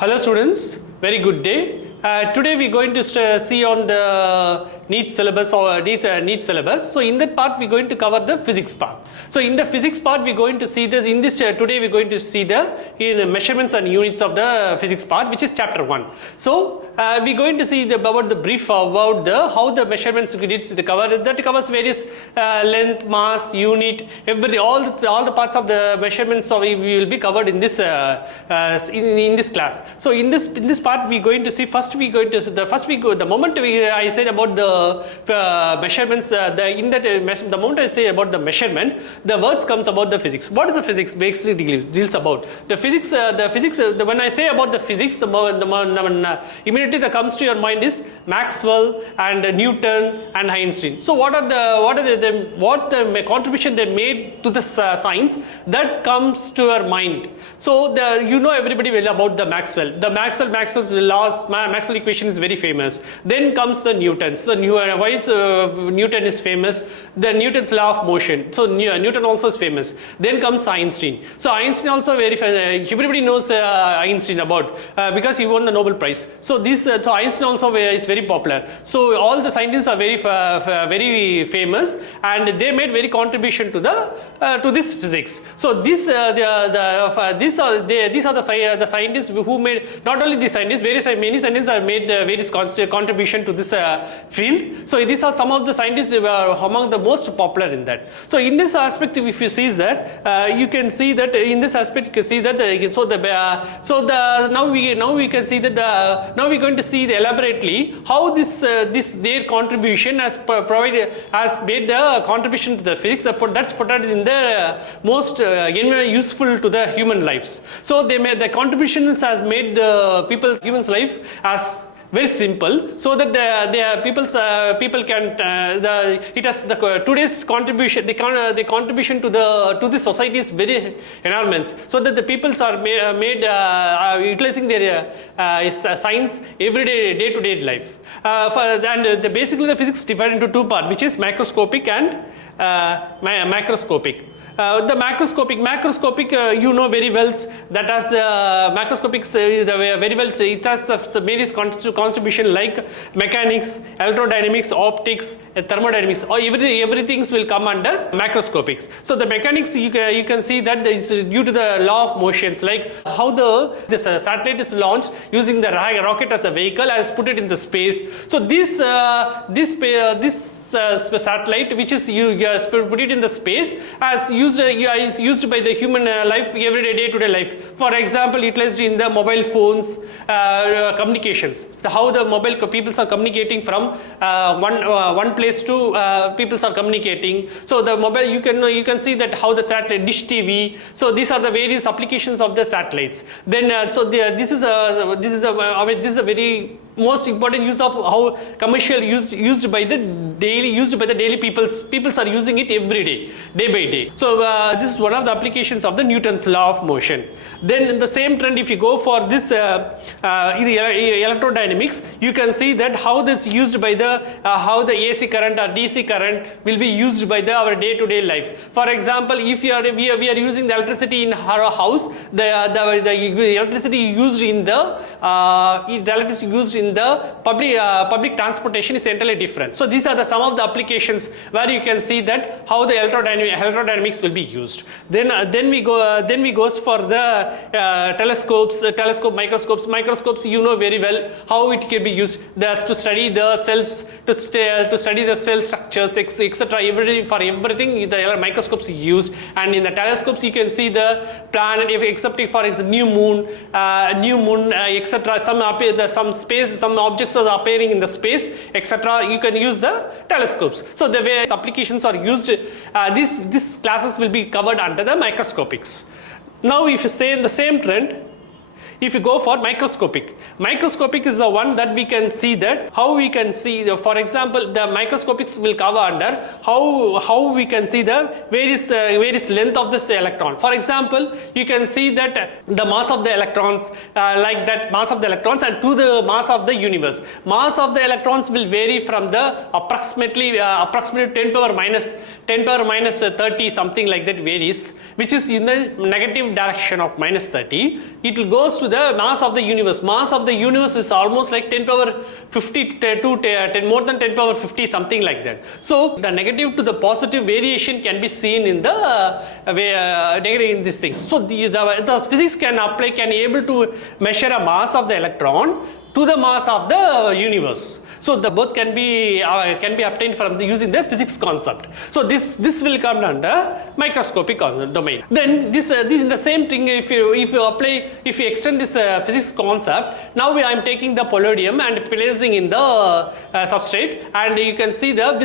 Hello students, very good day. Today we are going to see on the NEET syllabus or NEET syllabus. So in that part we are going to cover the physics part. So in the physics part we are going to see this, in this today we are going to see the measurements and units of the physics part, which is chapter 1. So we are going to see about the brief about the how the measurements units cover. That covers various length, mass, unit, all the parts of the measurements we will be covered in this in this class. So in this part we are going to see the moment I said about the measurements, the moment I say about the measurement, the words comes about the physics. What is the physics basically deals about? The physics, when I say about the physics, immediately that comes to your mind is Maxwell and Newton and Einstein. So what the contribution they made to the science, that comes to your mind. So everybody well about the Maxwell. The Maxwell's laws, Maxwell equation is very famous. Then comes the Newton's. Why is Newton is famous? The Newton's law of motion. So Newton also is famous. Then comes Einstein. So Einstein also very famous. Everybody knows Einstein about because he won the Nobel Prize. So so Einstein also is very popular. So all the scientists are very famous, and they made very contribution to this physics. So these are the scientists who made, not only the scientists, many scientists have made various contribution to this field. So these are some of the scientists who are among the most popular in that. So in this aspect, if you see that, you can see that in this aspect you can see that now we can see that now we're going to see elaborately how their contribution has made the contribution to the physics that's put out in the most useful to the human lives. So they made the contributions has made the humans life as very simple, so that people can it has today's contribution, the contribution to the society is very enormous, so that the peoples are made utilizing their science every day-to-day life. Basically the physics divided into two parts, which is macroscopic and macroscopic. The macroscopic, you know very well that as macroscopic very well, it has various contribution like mechanics, electrodynamics, optics, thermodynamics, or everything will come under macroscopics. So the mechanics, you can see that it's due to the law of motions, like how this satellite is launched using the rocket as a vehicle and put it in the space. So this satellite, which is put it in the space, is used by the human life everyday day-to-day life. For example, utilized in the mobile phones, communications. How the mobile people are communicating from one place to people are communicating. So the mobile, you can see that how the satellite, dish TV. So these are the various applications of the satellites. Then this is a very most important use of how commercial used by the daily peoples are using it every day by day. So this is one of the applications of the Newton's law of motion. Then in the same trend, if you go for this electrodynamics, you can see that how this used by the how the AC current or DC current will be used by our day-to-day life. For example, if we are using the electricity in our house, the electricity used in the public transportation is entirely different. So these are some of the applications where you can see that how the electrodynamics will be used. Then we goes for the microscopes. You know very well how it can be used. That's to study the cells, to study the cell structures, etc. For everything the microscopes used. And in the telescopes you can see the planet, except for example new moon, etc. Some space, some objects are appearing in the space, etc. You can use the telescopes. So the way applications are used, these classes will be covered under the microscopics. Now if you say in the same trend, if you go for microscopic is the one that we can see that how we can see for example the microscopics will cover under how we can see the various length of this electron. For example, you can see that the mass of the electrons, like that mass of the electrons and to the mass of the universe. Mass of the electrons will vary from the approximately 10 power minus 30, something like that varies, which is in the negative direction of minus 30. It will goes to to the mass of the universe. Mass of the universe is almost like 10 power 50 to 10, more than 10 power 50, something like that. So the negative to the positive variation can be seen in the negative in these things. So the physics can able to measure a mass of the electron to the mass of the universe. So the both can be obtained from using the physics concept. So this will come under microscopic domain. Then this in the same thing, if you extend this physics concept, now I am taking the polonium and placing in the substrate, and you can see the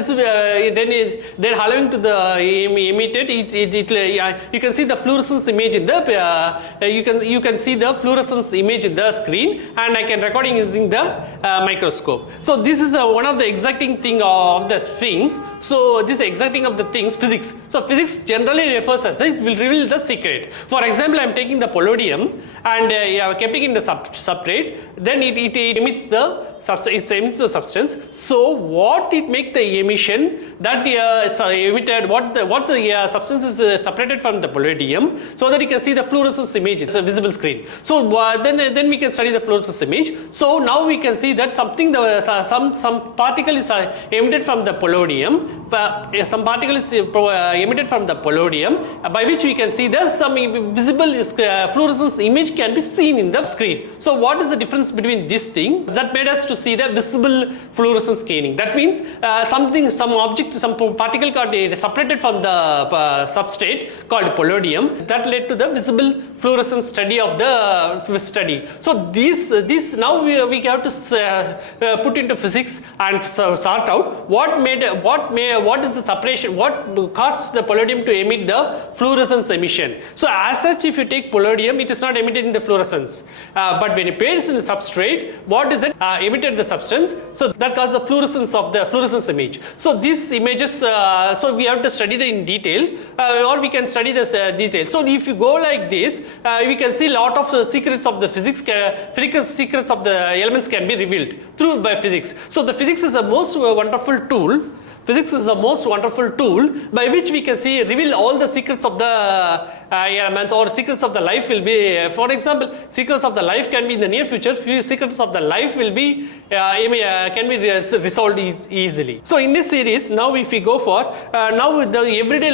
then allowing to the emitted you can see the fluorescence image in the you can see the fluorescence image in the screen, and I can recording using the microscope. So this is one of the exacting thing of the things. So this exacting of the things, physics. So physics generally refers as it will reveal the secret. For example, I am taking the polonium and keeping in the substrate, then it emits the substance. So what it make the emission that emitted, what the substance is separated from the polonium, so that you can see the fluorescence image. It's a visible screen. So then we can study the fluorescence image. So now we can see that some particle is emitted from the polonium. Some particle is emitted from the polonium, by which we can see that some visible fluorescence image can be seen in the screen. So what is the difference between this thing that made us to see the visible fluorescence staining? That means some particle got separated from the substrate called polonium, that led to the visible fluorescence study of the study. So this now we have to put into physics and sort out what is the separation, what caused the polonium to emit the fluorescence emission. So as such, if you take polonium, it is not emitting the fluorescence, but when it pairs in the substrate, what is it emitted the substance, so that causes the fluorescence of the fluorescence image. So these images, so we have to study them in detail, or we can study this detail. So if you go like this, we can see a lot of secrets of the physics, secrets of the elements can be revealed by physics. So the physics is the most wonderful tool. Physics is the most wonderful tool by which we can reveal all the secrets of the elements, or secrets of the life will be, for example, secrets of the life can be in the near future, secrets of the life will be can be resolved easily. So in this series, now if we go for now the everyday's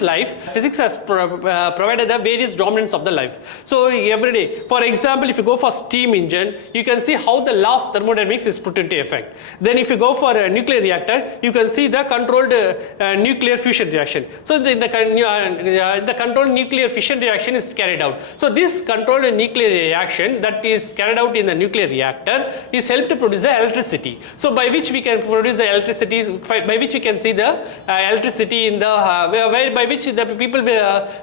life, physics has provided the various dominants of the life. So everyday, for example, if you go for steam engine, you can see how the law of thermodynamics is put into effect. Then if you go for a nuclear reactor, you can see the controlled nuclear fusion reaction. So the controlled nuclear fission reaction is carried out. So this controlled nuclear reaction that is carried out in the nuclear reactor is helped to produce the electricity. So by which we can produce the electricity, by which we can see the electricity in the by which the people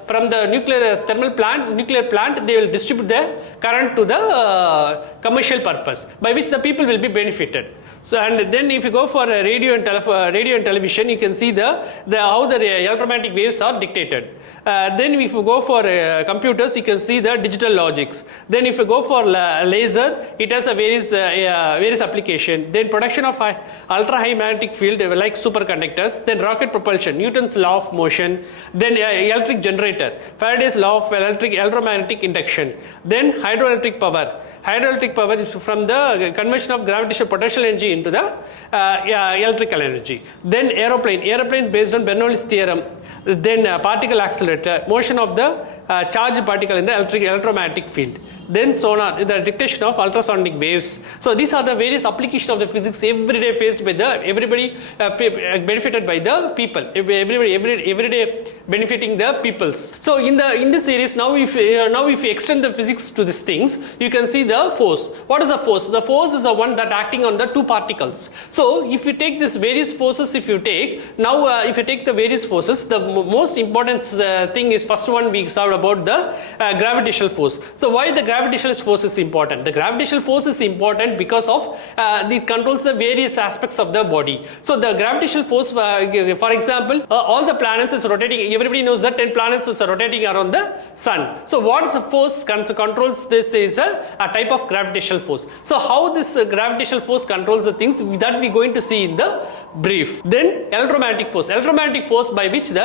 from the nuclear plant, they will distribute the current to the commercial purpose, by which the people will be benefited. So and then if you go for radio and television, you can see how the electromagnetic waves are dictated. Then if you go for computers, you can see the digital logics. Then if you go for laser, it has a various application. Then production of ultra high magnetic field like superconductors. Then rocket propulsion, Newton's law of motion. Then electric generator, Faraday's law of electromagnetic induction. Then hydroelectric power. Hydroelectric power is from the conversion of gravitational potential energy into the electrical energy. Then aeroplane based on Bernoulli's theorem. Then particle accelerator, motion of the charged particle in the electromagnetic field. Then sonar, the dictation of ultrasonic waves. So these are the various applications of the physics everyday faced by everybody benefited by the people. Every day benefiting the peoples. So in this series, now if you extend the physics to these things, you can see the force. What is the force? The force is the one that acting on the two particles. So if you take these various forces, if you take the various forces, the most important thing is first one we saw about the gravitational force. So why the gravitational gravitational force is important? The gravitational force is important because of it controls the various aspects of the body. So the gravitational force, for example, all the planets is rotating. Everybody knows that 10 planets is rotating around the sun. So what is the force controls this is a type of gravitational force. So how this gravitational force controls the things that we are going to see in the brief. Then electromagnetic force. Electromagnetic force by which the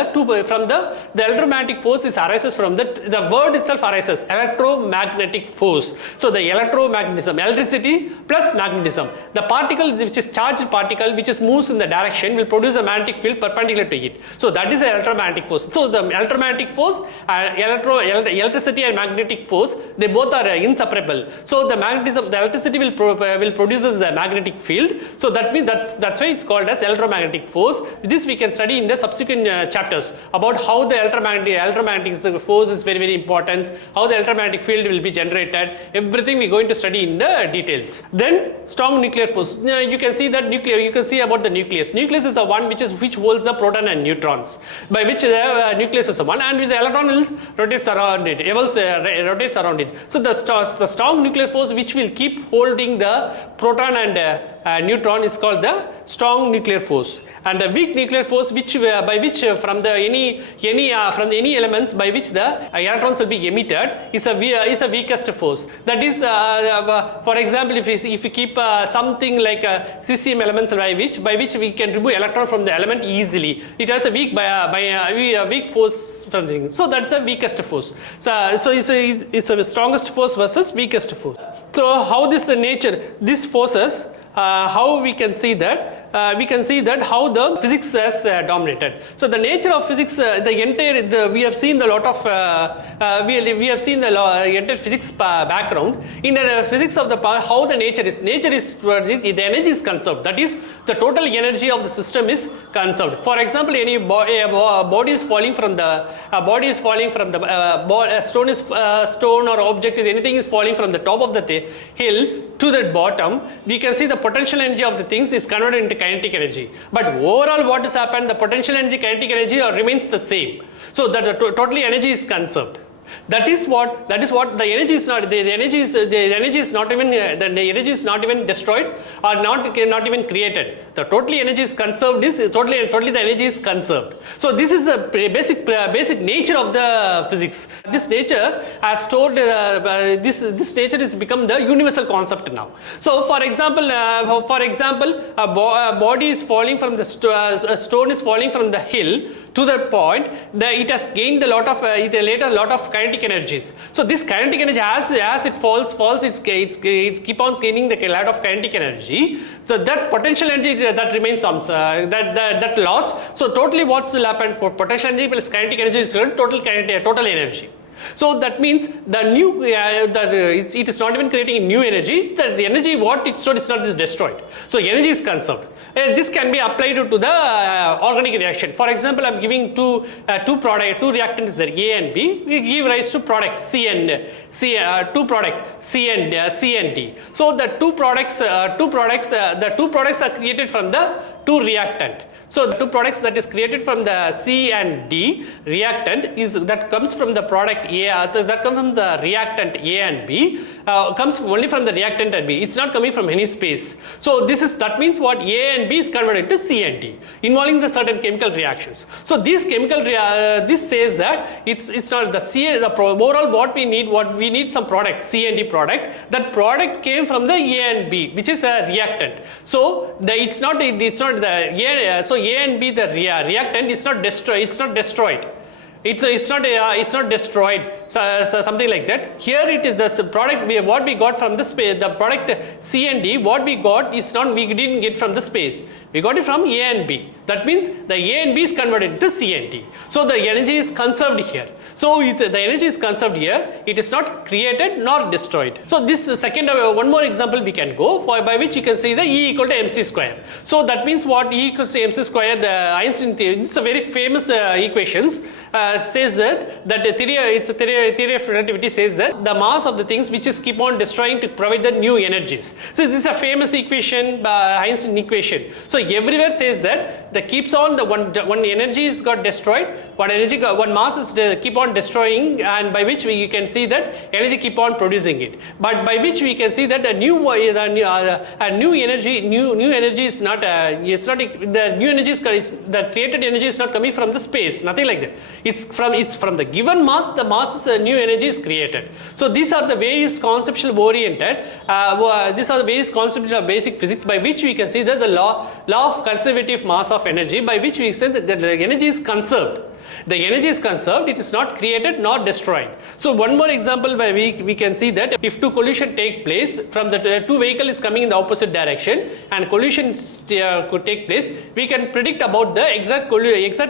electromagnetic force is arises from the word itself arises electromagnetic force. So the electromagnetism, electricity plus magnetism. The particle which is charged particle which is moves in the direction will produce a magnetic field perpendicular to it. So that is the electromagnetic force. So the electromagnetic force, electricity and magnetic force, they both are inseparable. So the magnetism, the electricity will produces the magnetic field. So that means that's why it's called as electromagnetic force. This we can study in the subsequent chapters about how the electromagnetic force is very important, how the electromagnetic field will be generated. Everything we're going to study in the details. Then strong nuclear force. You can see that you can see about the nucleus. Nucleus is the one which holds the proton and neutrons, by which the nucleus is the one, and with the electron rotates around it, rotates around it. So the strong nuclear force which will keep holding the proton and neutron is called the strong nuclear force. And the weak nuclear force by which from any elements by which the electrons will be emitted is a weakest force. That is, for example, if you keep something like cesium elements by which we can remove electron from the element easily, it has a weak force from things. So that's the weakest force. So it's a strongest force versus weakest force. So how these forces, how we can see that how the physics has dominated. So the nature of physics, we have seen the entire physics background. In the physics of the how the nature is the energy is conserved. That is, the total energy of the system is conserved. For example, any body is falling from the stone or object is anything is falling from the top of the hill to the bottom. We can see the potential energy of the things is converted into kinetic energy. But overall, what has happened? The potential energy, kinetic energy remains the same. So that the total energy is conserved. That is what the energy is not. The energy is not even destroyed or not even created. The total energy is conserved. Totally the energy is conserved. So this is a basic nature of the physics. This nature has stored. This nature has become the universal concept now. So for example, a body is falling from a stone is falling from the hill to the point that it has gained a lot of kinetic energies. So this kinetic energy, as it falls, it keep on gaining the lot of kinetic energy. So that potential energy that remains that lost. So totally what will happen? Potential energy plus kinetic energy is total energy. So that means it is not even creating new energy. The energy what it stored is not destroyed. So energy is conserved. This can be applied to the organic reaction. For example, I am giving two reactants there, A and B. We give rise to product C and D. So the two products are created from the two reactant. So the two products that is created from the C and D reactant that comes from the product A, that comes from the reactant A and B, comes only from the reactant and B. It's not coming from any space. So that means what? A and B is converted to C and D, involving the certain chemical reactions. So these this says that it's not the overall what we need some product, C and D product. That product came from the A and B, which is a reactant. So it's not the A. So A and B, the reactant, is not destroyed. It's not destroyed. It's not destroyed. So something like that. Here it is the product. What we got from the space, the product C and D. What we got is not. We didn't get from the space. We got it from A and B. That means the A and B is converted to C and D. So the energy is conserved here. So the energy is conserved here. It is not created nor destroyed. So this second one more example we can go by which you can see the E equal to mc square. So that means what? E equals to mc square. The Einstein theory. It's a very famous equations. Says that the theory of relativity says that the mass of the things which is keep on destroying to provide the new energies. So this is a famous equation, Einstein equation. So everywhere says that that keeps on the one energy is got destroyed, one mass is keep on destroying, and by which we can see that energy keep on producing it. But by which we can see that a new energy is not the new energy is the created energy is not coming from the space, nothing like that. It's from the given mass, the mass is new energy is created. So these are the various conceptual oriented. These are the various concepts of basic physics by which we can see that the law of conservative mass of energy, by which we say that the energy is conserved. The energy is conserved, it is not created nor destroyed. So one more example where we can see that if two collision take place, from the two vehicle is coming in the opposite direction and collision could take place, we can predict about the exact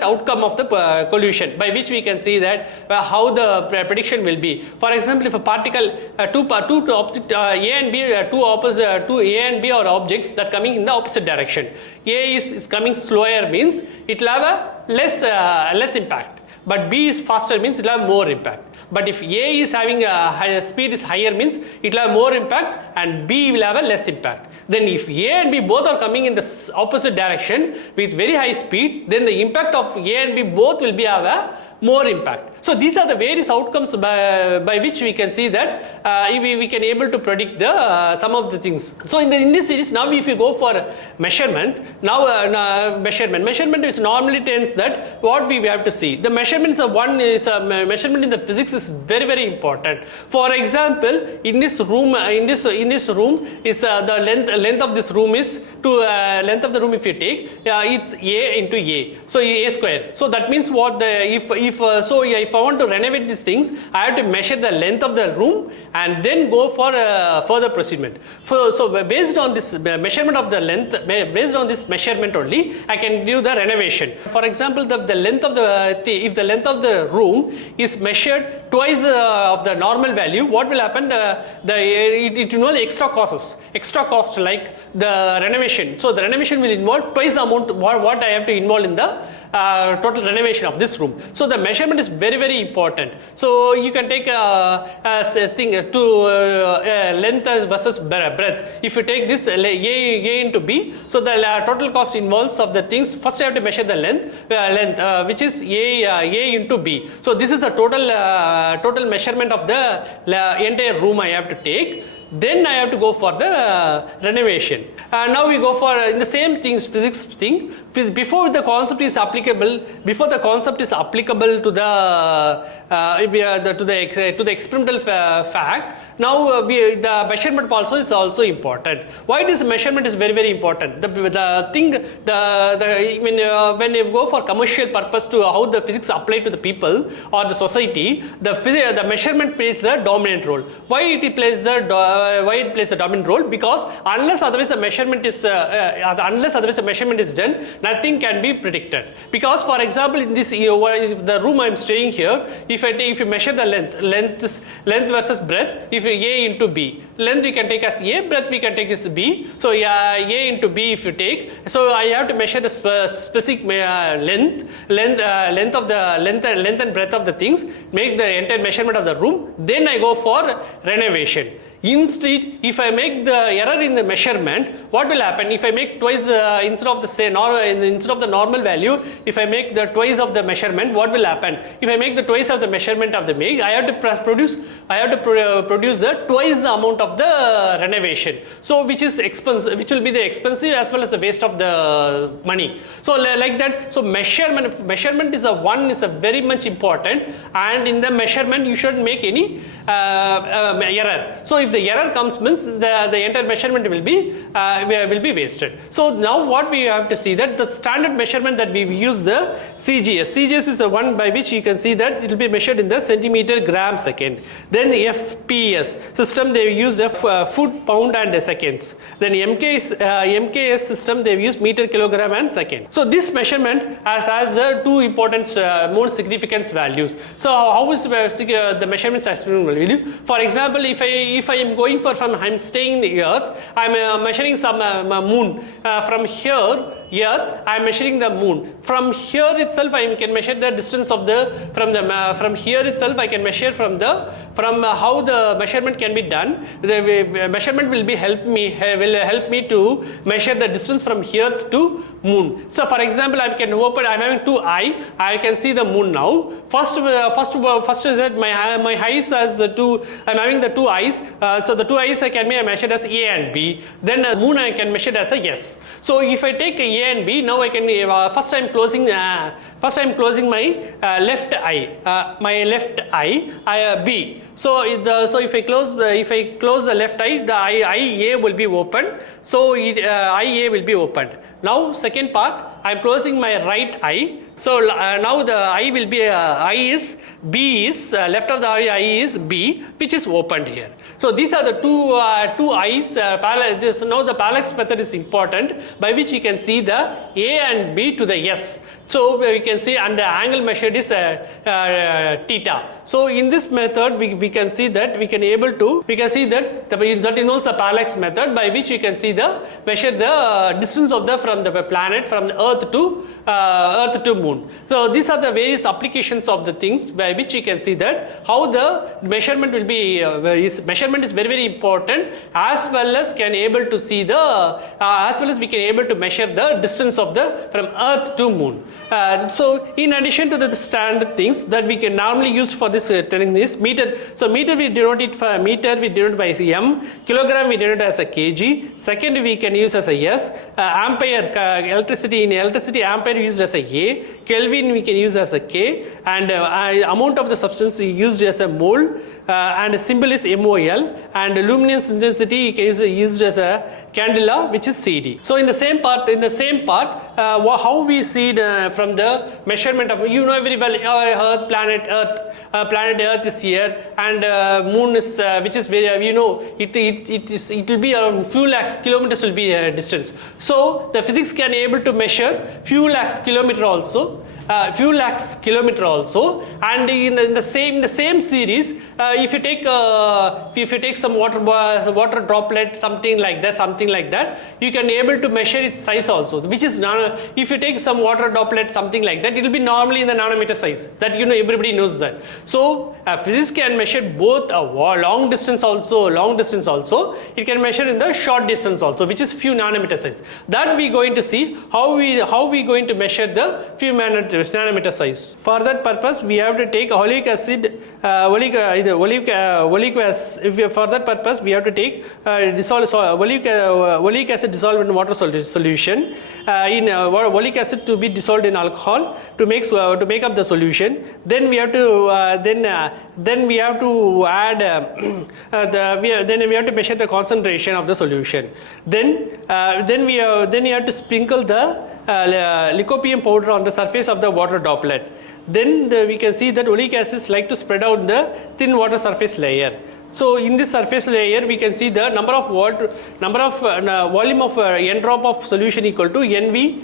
outcome of the collision, by which we can see that how the prediction will be. For example, if a particle two object A and B, two A and B are objects that coming in the opposite direction. A is coming slower means it will have a less impact, but B is faster means it will have more impact. But if A is having a higher speed is higher means it will have more impact and B will have a less impact. Then if A and B both are coming in the opposite direction with very high speed, then the impact of A and B both will have a more impact. So these are the various outcomes by which we can see that we can able to predict the some of the things. So in this series, now if you go for measurement, now measurement is normally tends that what we have to see. The measurements of one is measurement in the physics is very important. For example, in this room is the length of this room is length of the room if you take it's A into A, so A square. So that means what if I want to renovate these things, I have to measure the length of the room and then go for further proceedment. So based on this measurement of the length, based on this measurement only, I can do the renovation. For example, the length of if the length of the room is measured twice of the normal value, what will happen? It will involve extra cost like the renovation. So the renovation will involve twice the amount what I have to involve in the total renovation of this room. So the measurement is very important. So you can take a thing to length versus breadth. If you take this A into B, so the total cost involves of the things. First, I have to measure the length, which is A into B. So this is a total measurement of the entire room I have to take. Then I have to go for the renovation. Now we go for in the same things, physics thing. Before the concept is applicable, to the experimental fact. Now the measurement also is also important. Why this measurement is very important? When you go for commercial purpose to how the physics apply to the people or the society, the measurement plays the dominant role. Why it plays the dominant role? Because unless otherwise a measurement is done, nothing can be predicted. Because for example, in this the room I am staying here, if you measure the length versus breadth, if A into B, length we can take as A, breadth we can take as B. So A into B if you take, so I have to measure the specific length and breadth of the things, make the entire measurement of the room, then I go for renovation. Instead, if I make the error in the measurement, what will happen? If I make twice instead of the normal value, if I make the twice of the measurement, what will happen? If I make the twice of the measurement of the make, I have to produce the twice the amount of the renovation. So which is expensive, which will be the expensive as well as the waste of the money. So like that. So measurement is a very much important, and in the measurement you shouldn't make any error. So if the error comes means the entire measurement will be wasted. So now what we have to see that the standard measurement that we use the CGS. CGS is the one by which you can see that it will be measured in the centimeter gram second. Then the FPS system they use the foot pound and seconds. Then MKS system they use meter kilogram and second. So this measurement has the two important more significance values. So how is the measurement value? For example, if I am going I'm staying in the earth, I'm measuring some moon from here. Earth, I am measuring the moon. From here itself, I can measure the distance of the from here itself. I can measure from how the measurement can be done. The measurement will help me to measure the distance from Earth to moon. So, for example, I can open. I am having two eye. I can see the moon now. First is that my eyes as two. I am having the two eyes. So the two eyes I can be measured as A and B. Then moon I can measure as a S. So if I take A and B, now I can first I am closing my left eye, B. So if I close the left eye, the eye A will be opened. So eye A will be opened. Now second part, I am closing my right eye. So now the eye will be eye is B is left of the eye is B, which is opened here. So these are the two eyes. Now the parallax method is important, by which you can see the A and B to the S. So we can see, and the angle measured is theta. So in this method we can see that that involves a parallax method, by which you can see measure the distance of from the planet from the Earth to moon. So these are the various applications of the things by which you can see that how the measurement will be measurement is very important, as well as can able to see as well as we can able to measure the distance of from Earth to moon. So in addition to the standard things that we can normally use for this telling is meter. So meter we denote it by m, kilogram we denote as a kg, second we can use as a s, ampere electricity ampere used as a, Kelvin we can use as a k, and amount of the substance used as a mole, and symbol is MOL, and luminance intensity you can used as a candela, which is CD. So in the same part, how we see from the measurement of, you know very well, Earth, planet Earth is here, and moon is which is very, it will be around few lakhs kilometers will be distance. So the physics can able to measure few lakhs kilometer also. And in the same series, if you take some water droplet, something like that, you can able to measure its size also, which is if you take some water droplet, something like that, it will be normally in the nanometer size, that everybody knows that. So physics can measure both a long distance also, it can measure in the short distance also, which is few nanometer size. That we going to see how we going to measure the few nanometer size. For that purpose, we have to take olic acid. For that purpose, we have to take olic acid dissolved in water solution. Olic acid to be dissolved in alcohol to make up the solution. Then we have to add. Then we have to measure the concentration of the solution. Then you have to sprinkle the lycopene powder on the surface of the water droplet. Then we can see that oleic acids like to spread out the thin water surface layer. So in this surface layer, we can see the volume of n drop of solution equal to NV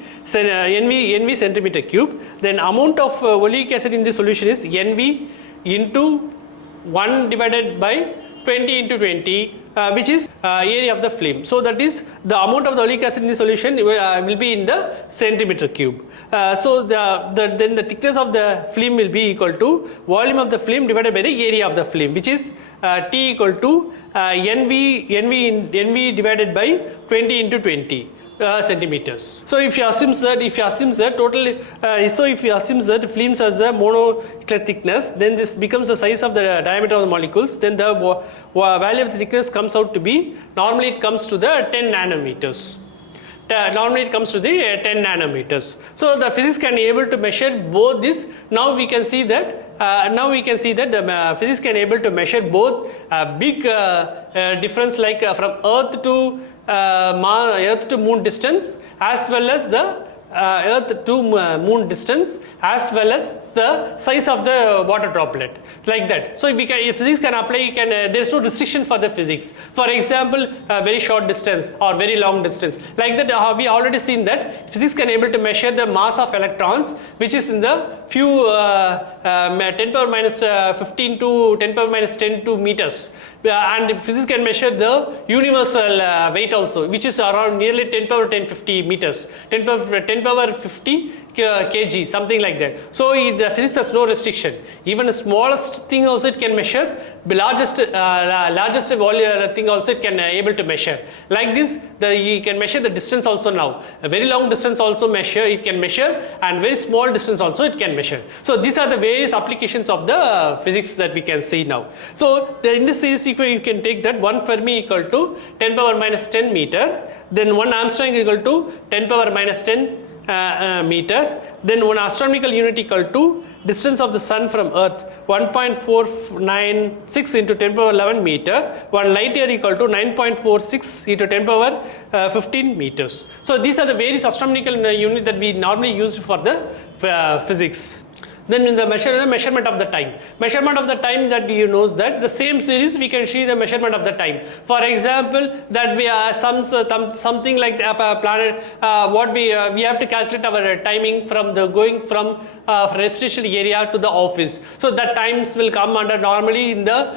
centimeter cube. Then amount of oleic acid in this solution is NV into 1 divided by 20 into 20, which is area of the film. So that is the amount of the oleic acid in the solution will be in the centimeter cube. So then the thickness of the film will be equal to volume of the film divided by the area of the film, which is T equal to NV divided by 20 into 20. Centimeters. So if you assume that films has a mononuclear thickness, then this becomes the size of the diameter of the molecules. Then the value of the thickness comes out to be, normally it comes to the 10 nanometers. So the physics can be able to measure both this. Now we can see that the physics can able to measure both big difference like from Earth to moon distance, as well as the Earth to moon distance, as well as the size of the water droplet, like that. So if physics can apply, there is no restriction for the physics. For example, very short distance or very long distance, like that. We already seen that physics can able to measure the mass of electrons, which is in the few 10 power minus 15 to 10 power minus 10 to meters. and physics can measure the universal weight also, which is around nearly 10 power 1050 meters, 10 power 50 kg, something like that. So the physics has no restriction. Even the smallest thing also it can measure, the largest volume thing also it can able to measure. Like this, you can measure the distance also now. A very long distance also it can measure, and very small distance also it can measure. So these are the various applications of the physics that we can see now. So in this series you can take that 1 Fermi equal to 10 power minus 10 meter, then 1 Armstrong equal to 10 power minus 10 meter, then 1 astronomical unit equal to distance of the sun from earth 1.496 into 10 power 11 meter, 1 light year equal to 9.46 into 10 power 15 meters. So these are the various astronomical unit that we normally use for the physics. Then in the measurement of the time. Measurement of the time that you knows that the same series we can see the measurement of the time. For example, that we are something like the planet. What we have to calculate our timing from the going from residential area to the office. So that times will come under normally in the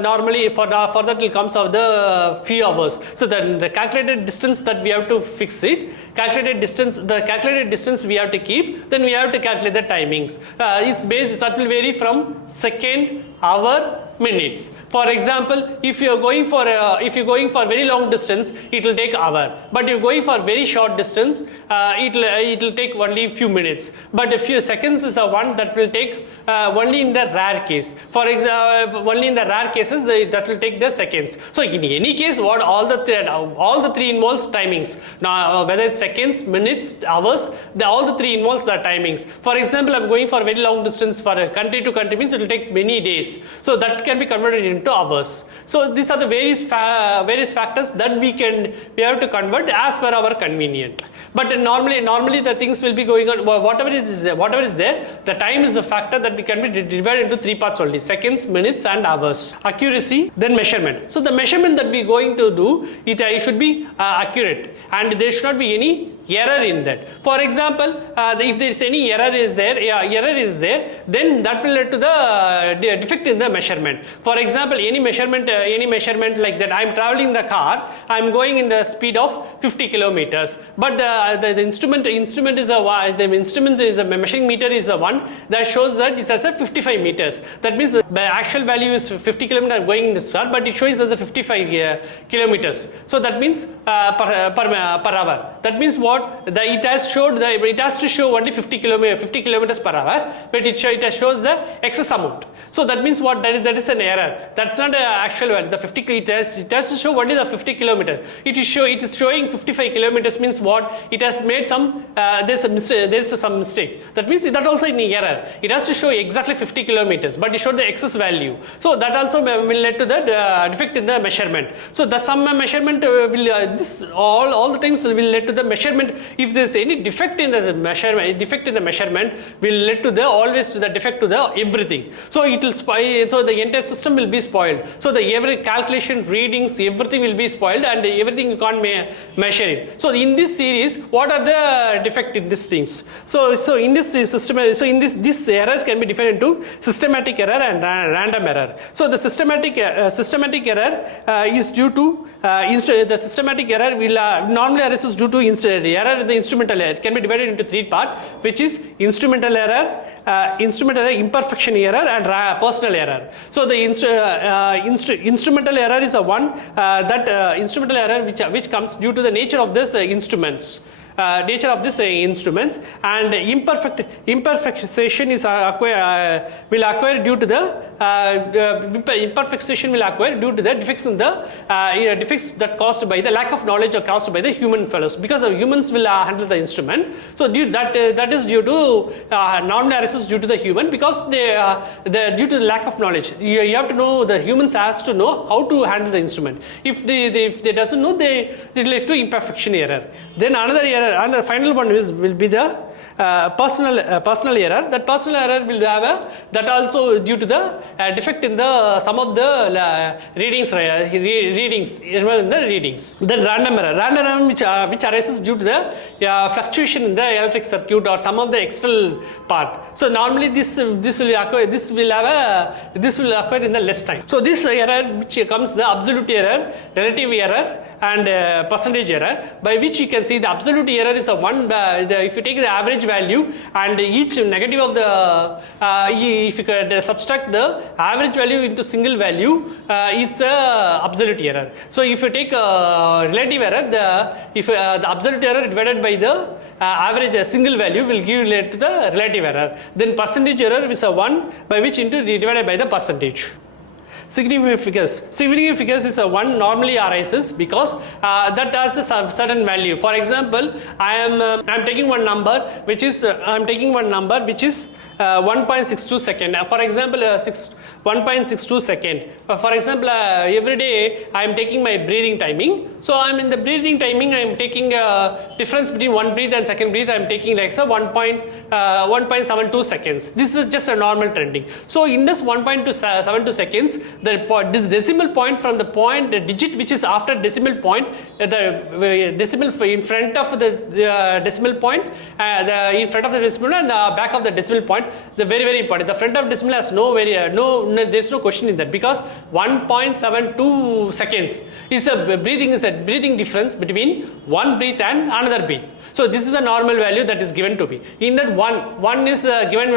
normally for that will comes of the few hours. So then the calculated distance that we have to fix it. The calculated distance we have to keep. Then we have to calculate the timings. Its base that will vary from second, hour, minutes. For example, if you are going for very long distance, it will take hour. But if you are going for very short distance, it will take only few minutes. But a few seconds is a one that will take only in the rare case. For example, only in the rare cases that will take the seconds. So in any case, what all the three involves timings. Now whether it's seconds, minutes, hours, all the three involves the timings. For example, I'm going for a very long distance for a country to country means it will take many days. So that can be converted into hours. So these are the various factors that we have to convert as per our convenient. But normally the things will be going on whatever is there. The time is the factor that we can be divided into three parts only: seconds, minutes, and hours. Accuracy, then measurement. So the measurement that we are going to do it should be accurate, and there should not be any error in that. For example, if there is any error is there, then that will lead to the defect in the measurement. For example, any measurement like that, I am traveling the car, I am going in the speed of 50 kilometers, but the instrument is a measuring meter is the one that shows that it has a 55 meters. That means the actual value is 50 kilometers going in this car, but it shows as a 55 kilometers. So that means per hour. That means what? It has to show only 50 kilometers per hour, but it shows the excess amount. So that means what? That is an error. That's not the actual value. The 50 it has to show only the 50 kilometers. It is showing 55 kilometers means what? It has made some there is some mistake. That means that also in error. It has to show exactly 50 kilometers, but it showed the excess value. So that also will lead to the defect in the measurement. So the some measurement will all the times will lead to the measurement. If there is any defect in the measurement, will lead to always to the defect to the everything. So it will spoil. So the entire system will be spoiled. So the every calculation, readings, everything will be spoiled, and everything you can't measure it. So in this series, what are the defect in these things? So in this system, these errors can be divided into systematic error and random error. So the systematic error is due to the systematic error will normally arises due to error in the instrumental error. It can be divided into three parts, which is instrumental error, imperfection error, and personal error. So the instrumental error is a one instrumental error which comes due to the nature of this instruments. And imperfection is will acquire due to the defects in the defects that caused by the lack of knowledge or caused by the human fellows, because the humans will handle the instrument. So that is due to normally arises due to the human, because they due to the lack of knowledge. You have to know, the humans has to know how to handle the instrument. If they doesn't know, they lead to imperfection error. Then another error, and the final one will be the personal error. That personal error will have that also due to the defect in the some of the readings in the readings. Then random error which arises due to the fluctuation in the electric circuit or some of the external part. So normally this will occur in the less time. So this error which comes the absolute error, relative error and percentage error, by which you can see the absolute error is a 1 if you take the average value and each negative of the if you could subtract the average value into single value, it's a absolute error. So if you take relative error, the absolute error divided by the average single value will give relate to the relative error. Then percentage error is a 1 by which into divided by the percentage. Significant figures is a 1 normally arises because that has a certain value. For example, I am taking one number which is 1.62 second. For example, 1.62 second. For example, every day I am taking my breathing timing. So I am in the breathing timing. I am taking a difference between one breath and second breath. I am taking like 1.72 seconds. This is just a normal trending. So in this 1.72 seconds, this decimal point from the point the digit which is after decimal point, the decimal in front of the decimal point, in front of the decimal and back of the decimal point. The very important. The front of decimal has there is no question in that because 1.72 seconds is a breathing difference between one breath and another breath. So this is a normal value that is given to me. In that one is given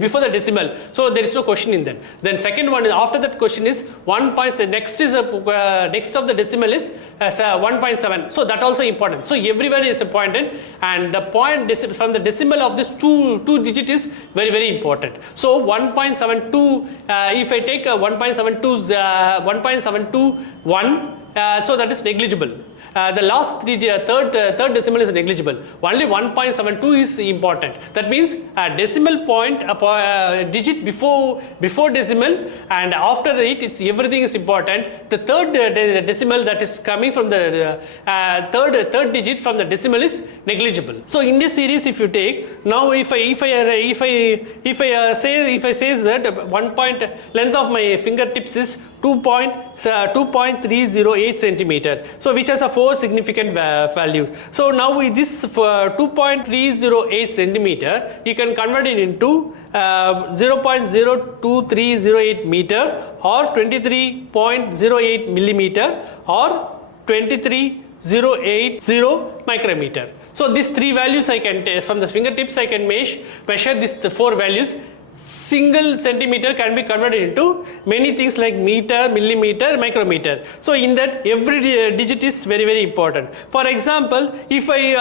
before the decimal. So there is no question in that. Then second one is after that question is 1. Next is next of the decimal is 1.7. So that also important. So everywhere is important and the point from the decimal of this two digit is very important. So 1.72 if I take 1.721 so that is negligible. The last third decimal is negligible. Only 1.72 is important. That means a decimal point, digit before decimal, and after it, everything is important. The third decimal that is coming from the third digit from the decimal is negligible. So in this series, if you take now, if I say that length of my fingertips is 2.308 centimeter. So which has a 4 significant values. So now with this 2.308 centimeter, you can convert it into 0.02308 meter or 23.08 millimeter or 23.080 micrometer. So these three values I can take from the fingertips. I can measure the four values. Single centimeter can be converted into many things like meter, millimeter, micrometer. So in that every digit is very important. For example, if I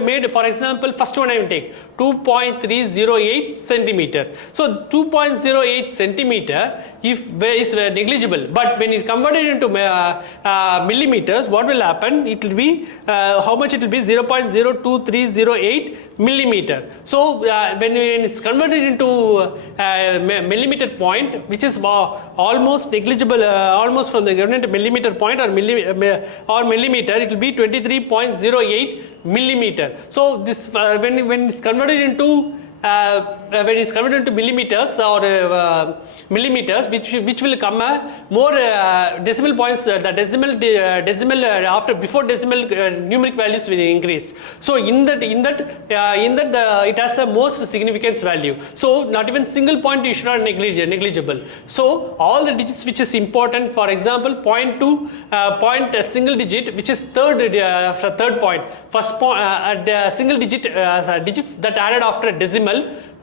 made for example first one I will take 2.308 centimeter. So 2.08 centimeter is negligible, but when it converted into millimeters, what will happen? It will be how much it will be 0.02308 millimeter. So when it's converted into millimeter point, which is almost negligible, almost from the government millimeter point or millimeter, it will be 23.08 millimeter. So this when it's converted into millimeters or millimeters, which will come more decimal points. The decimal after before decimal numeric values will increase. So in that it has a most significance value. So not even single point you should not negligible. So all the digits which is important. For example, point single digit, which is third point. First point single digit digits that added after decimal.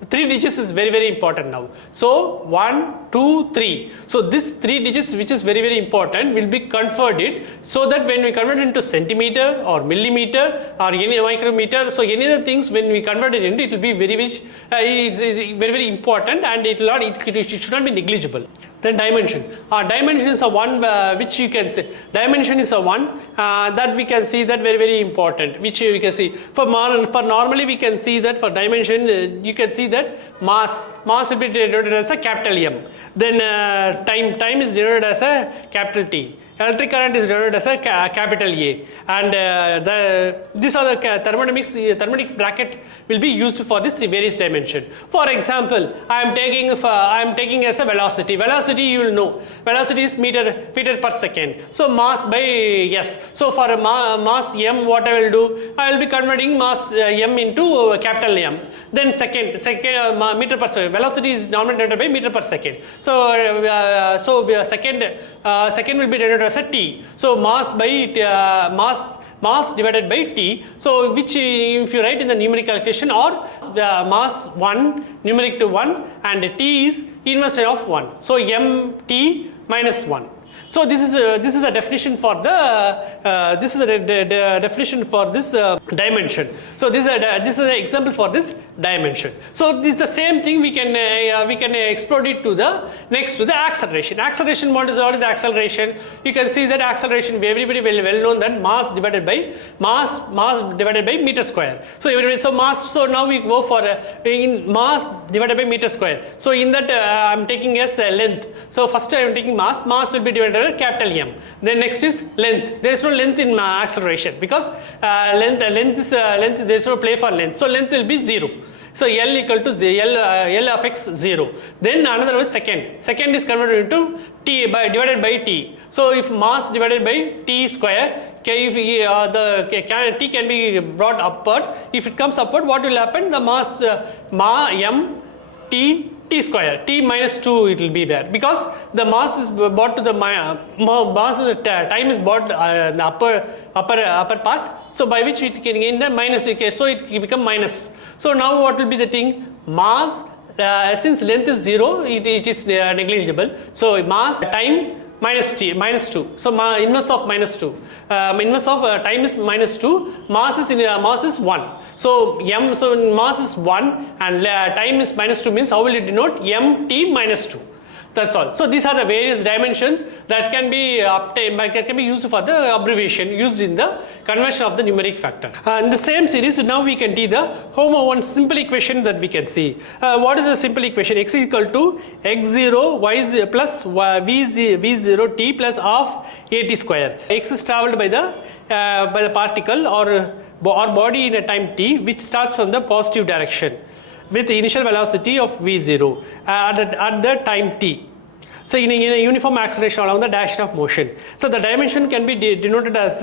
3 digits is very important now. So 1, 2, 3. So this 3 digits which is very important will be converted, so that when we convert it into centimeter or millimeter or any micrometer, so any other things when we convert it into, it will be very important, and it should not be negligible. Then dimension. Dimension is a one which you can say. Dimension is a one that we can see that very important, which we can see. For normally we can see that for dimension you can see that mass will be denoted as a capital M. Then time is denoted as a capital T. Electric current is denoted as a capital A, and these are the thermodynamic bracket will be used for this various dimension. For example, I am taking as a velocity. Velocity, you will know. Velocity is meter per second. So mass by s. So for mass m, what I will do? I will be converting mass m into capital M. Then meter per second. Velocity is normally denoted by meter per second. So second will be denoted as a t. So mass divided by t. So which if you write in the numeric calculation, or mass 1 numeric to 1 and t is inverse of 1. So mt minus 1. So this is a definition for the definition for this dimension. So this is an example for this dimension. So this is the same thing we can explode it to the next to the acceleration. Acceleration, what is acceleration? You can see that acceleration, everybody well known that mass divided by meter square. So mass. So now we go for in mass divided by meter square. So in that I am taking as length. So first I am taking mass will be divided by capital M. Then next is length. There is no length in acceleration because length is there is no play for length. So length will be 0. So L equal to L of x 0. Then another one is second. Second is converted into t divided by t. So if mass divided by t square, if t can be brought upward. If it comes upward, what will happen? The mass m t square, t minus 2 it will be there, because the mass is brought to the time is brought the upper part, so by which it can gain the minus, okay, so it become minus. So now what will be the thing? Mass since length is 0, it is negligible, so mass time minus 2. So inverse of minus 2. Inverse of time is minus 2. Mass is 1. So mass is 1 and time is minus 2 means how will it denote? mt minus 2. That's all. So these are the various dimensions that can be obtained, can be used for the abbreviation used in the conversion of the numeric factor. In the same series, now we can see the one simple equation that we can see. What is the simple equation? X is equal to x0 y0 plus v0 t plus half at square. X is travelled by the particle or body in a time t, which starts from the positive direction with the initial velocity of v0 at the time t. So in a uniform acceleration along the direction of motion. So the dimension can be denoted as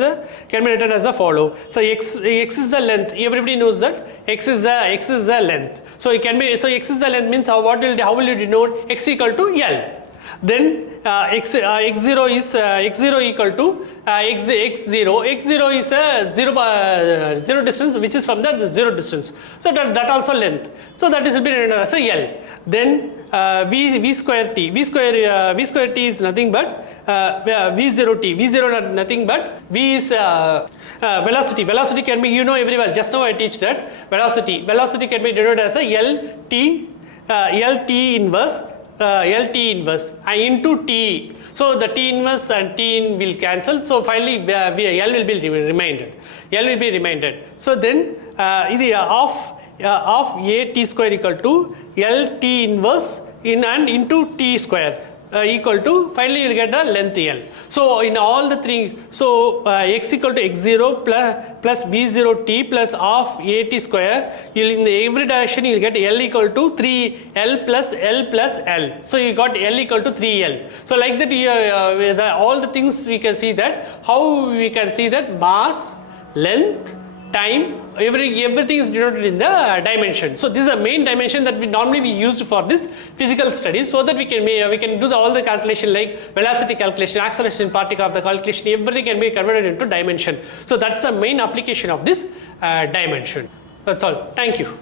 written as the follow. So x is the length. Everybody knows that x is the length. So it can be, so x is the length means how will you denote? X equal to L. Then x0 is x0 equal to x0 is a 0 distance, which is from the 0 distance. So that also length. So that is will be written as a L. Then v square t is nothing but v0 nothing but v is velocity. Velocity can be, you know very well, just now I teach that velocity can be denoted as a LT inverse into t. So the t inverse and t in will cancel. So finally L will be reminded. So then of a t square equal to L t inverse in and into t square equal to, finally you will get the length L. So in all the three, so x equal to x0 plus v0 t plus half a t square, you will in every direction you will get L equal to 3L plus L plus L. So you got L equal to 3L. So like that here all the things we can see that, how we can see that mass, length, time, everything is denoted in the dimension. So this is the main dimension that we normally use for this physical studies, so that we can do all the calculation like velocity calculation, acceleration, particle of the calculation, everything can be converted into dimension. So that's the main application of this dimension. That's all. Thank you.